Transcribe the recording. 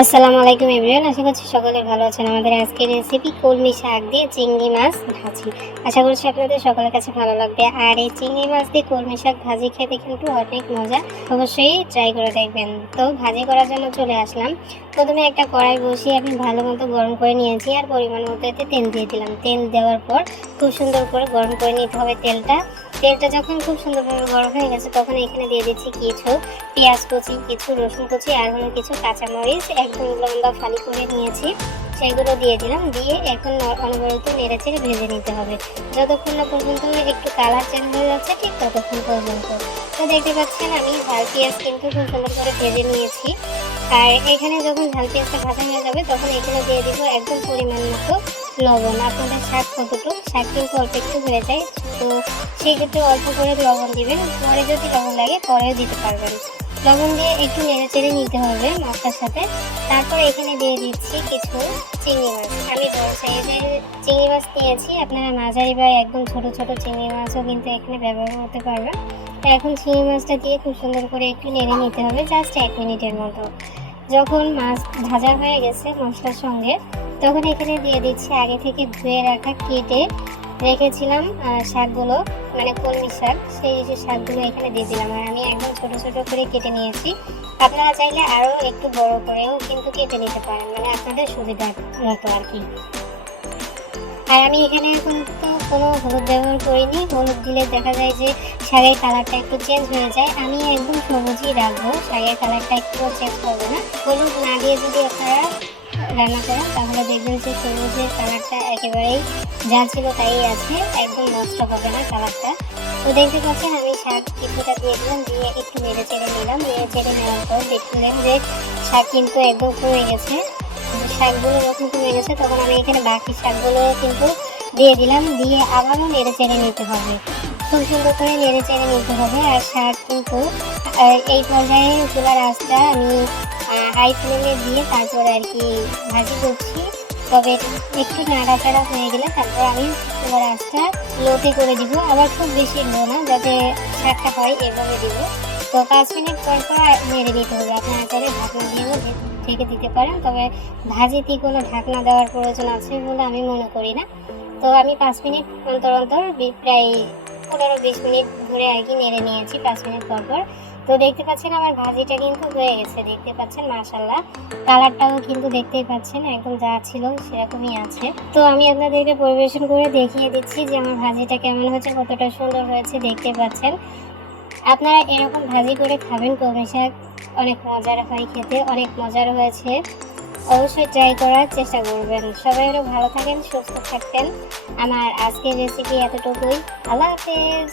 আসসালামু আলাইকুম এভরিওয়ান, আশা করছি সকলে ভালো আছেন। আমাদের আজকের রেসিপি কলমি শাক দিয়ে চিংড়ি মাছ ভাজি। আশা করছি আপনাদের সকলের কাছে ভালো লাগবে। আর এই চিংড়ি মাছ দিয়ে কলমি শাক ভাজি খেতে কিন্তু অনেক মজা, অবশ্যই ট্রাই করে দেখবেন। তো ভাজি করার জন্য চলে আসলাম। প্রথমে একটা কড়াই বসিয়ে আমি ভালো মতো গরম করে নিয়েছি আর পরিমাণ মতো এতে তেল দিয়ে দিলাম। তেল দেওয়ার পর খুব সুন্দর করে গরম করে নিতে হবে তেলটা। যখন খুব সুন্দরভাবে গরম হয়ে গেছে তখন এখানে দিয়ে দিচ্ছি কিছু পেঁয়াজ কুচি, কিছু রসুন কুচি আর হলো কিছু কাঁচামরিচ একদম লম্বা ফালি করে নিয়েছি, সেগুলো দিয়ে দিলাম। দিয়ে এখন অনবরত নেড়েচেড়ে ভেজে নিতে হবে যতক্ষণ না পর্যন্ত একটু কালার চেঞ্জ হয়ে যাচ্ছে, ঠিক ততক্ষণ পর্যন্ত। তো দেখতে পাচ্ছেন আমি ঝাল পেঁয়াজ কিন্তু খুব সুন্দর করে ভেজে নিয়েছি। আর এখানে যখন ঝাল পেঁয়াজটা ভাজা হয়ে যাবে তখন এখানে দিয়ে দিব একদম পরিমাণ মতো লবণ। আপনাদের শাক কতটুকু, শাক কিন্তু অল্প একটু হয়ে যায়, তো সেক্ষেত্রে অল্প করে লবণ দিবেন। পরে যদি লবণ লাগে পরেও দিতে পারবেন। লবণ দিয়ে একটু নেড়ে চেড়ে নিতে হবে মশলার সাথে। তারপর এখানে দিয়ে দিচ্ছি কিছু চিংড়ি মাছ। আমি বড় সাইজের চিংড়ি মাছ নিয়েছি, আপনারা মাঝারি বা একদম ছোট ছোট চিংড়ি মাছও কিন্তু এখানে ব্যবহার করতে পারবেন। তো এখন চিংড়ি মাছটা দিয়ে খুব সুন্দর করে একটু নেড়ে নিতে হবে জাস্ট 1 মিনিটের মতো। যখন মাছ ভাজা হয়ে গেছে মশলার সঙ্গে তখন এখানে দিয়ে দিচ্ছি আগে থেকে ধুয়ে রাখা কেটে রেখেছিলাম শাকগুলো, মানে কলমি শাক, সেই শাকগুলো এখানে দিয়ে দিলাম। আর আমি একদম ছোট ছোট করে কেটে নিয়েছি। আপনারা চাইলে আরও একটু বড় করেও কিন্তু কেটে নিতে পারেন, মানে আপনাদের সুবিধা মতো আর কি। আর আমি এখানে কিন্তু কোনো হলুদ ব্যবহার করিনি। হলুদ দিলে দেখা যায় যে শাকের কালারটা একটু চেঞ্জ হয়ে যায়। আমি একদম সবুজই রাখবো, শাকের কালারটা একটু চেঞ্জ করবো না। হলুদ না দিয়ে যদি আপনারা রান্না করেন তাহলে দেখবেন যে সবুজের কালারটা একেবারেই যা ছিল তাই আছে, একদম নষ্ট হবে না কালারটা। তো দেখতে পাচ্ছেন আমি শাক কিছুটা দিয়ে দিলাম, দিয়ে একটু নেড়ে চেড়ে নিলাম। নেড়ে চেড়ে নেওয়ার পর দেখলেন যে শাক কিন্তু একদম কমে গেছে। শাকগুলো যখন কমে গেছে তখন আমি এখানে বাকি শাকগুলো কিন্তু দিয়ে দিলাম। দিয়ে আবারও নেড়ে চেড়ে নিতে হবে, খুব সুন্দর করে নেড়ে চেড়ে নিতে হবে। আর শাক কিন্তু এই পর্যায়ে চুলার আঁচটা আমি হাই ফ্লেমে দিয়ে তারপরে আর কি ভাজি করছি। তবে একটু নাড়াচাড়া হয়ে গেলে তারপর আমি চুলার আঁচটা লোতে করে দিব, আবার খুব বেশি লো না, যাতে শাকটা হয় এভাবে দিব। তো 5 মিনিট পর পর নেড়ে দিতে হবে। আপনারা চাইলে ঢাকনা দিয়েও ঢেকে দিতে পারেন, তবে ভাজিতে কোনো ঢাকনা দেওয়ার প্রয়োজন আছে বলে আমি মনে করি না। তো আমি 5 মিনিট অন্তর অন্তর প্রায় 15-20 মিনিট ধরে আর কি নেড়ে নিয়েছি 5 মিনিট পর পর। তো দেখতে পাচ্ছেন আমার ভাজিটা কিন্তু হয়ে গেছে, দেখতে পাচ্ছেন মাশাআল্লাহ। কালারটাও কিন্তু দেখতেই পাচ্ছেন একদম যা ছিল সেরকমই আছে। তো আমি আপনাদেরকে পরিবেশন করে দেখিয়ে দিচ্ছি যে আমার ভাজিটা কেমন হয়েছে, কতটা সুন্দর হয়েছে দেখতে পাচ্ছেন। আপনারা এরকম ভাজি করে খাবেন, কলমি শাক অনেক মজার হয় খেতে, অনেক মজার হয়েছে। অবশ্যই ট্রাই করার চেষ্টা করবেন। সবাই আরও ভালো থাকেন, সুস্থ থাকবেন। আমার আজকের রেসিপি এতটুকুই। আল্লাহ হাফেজ।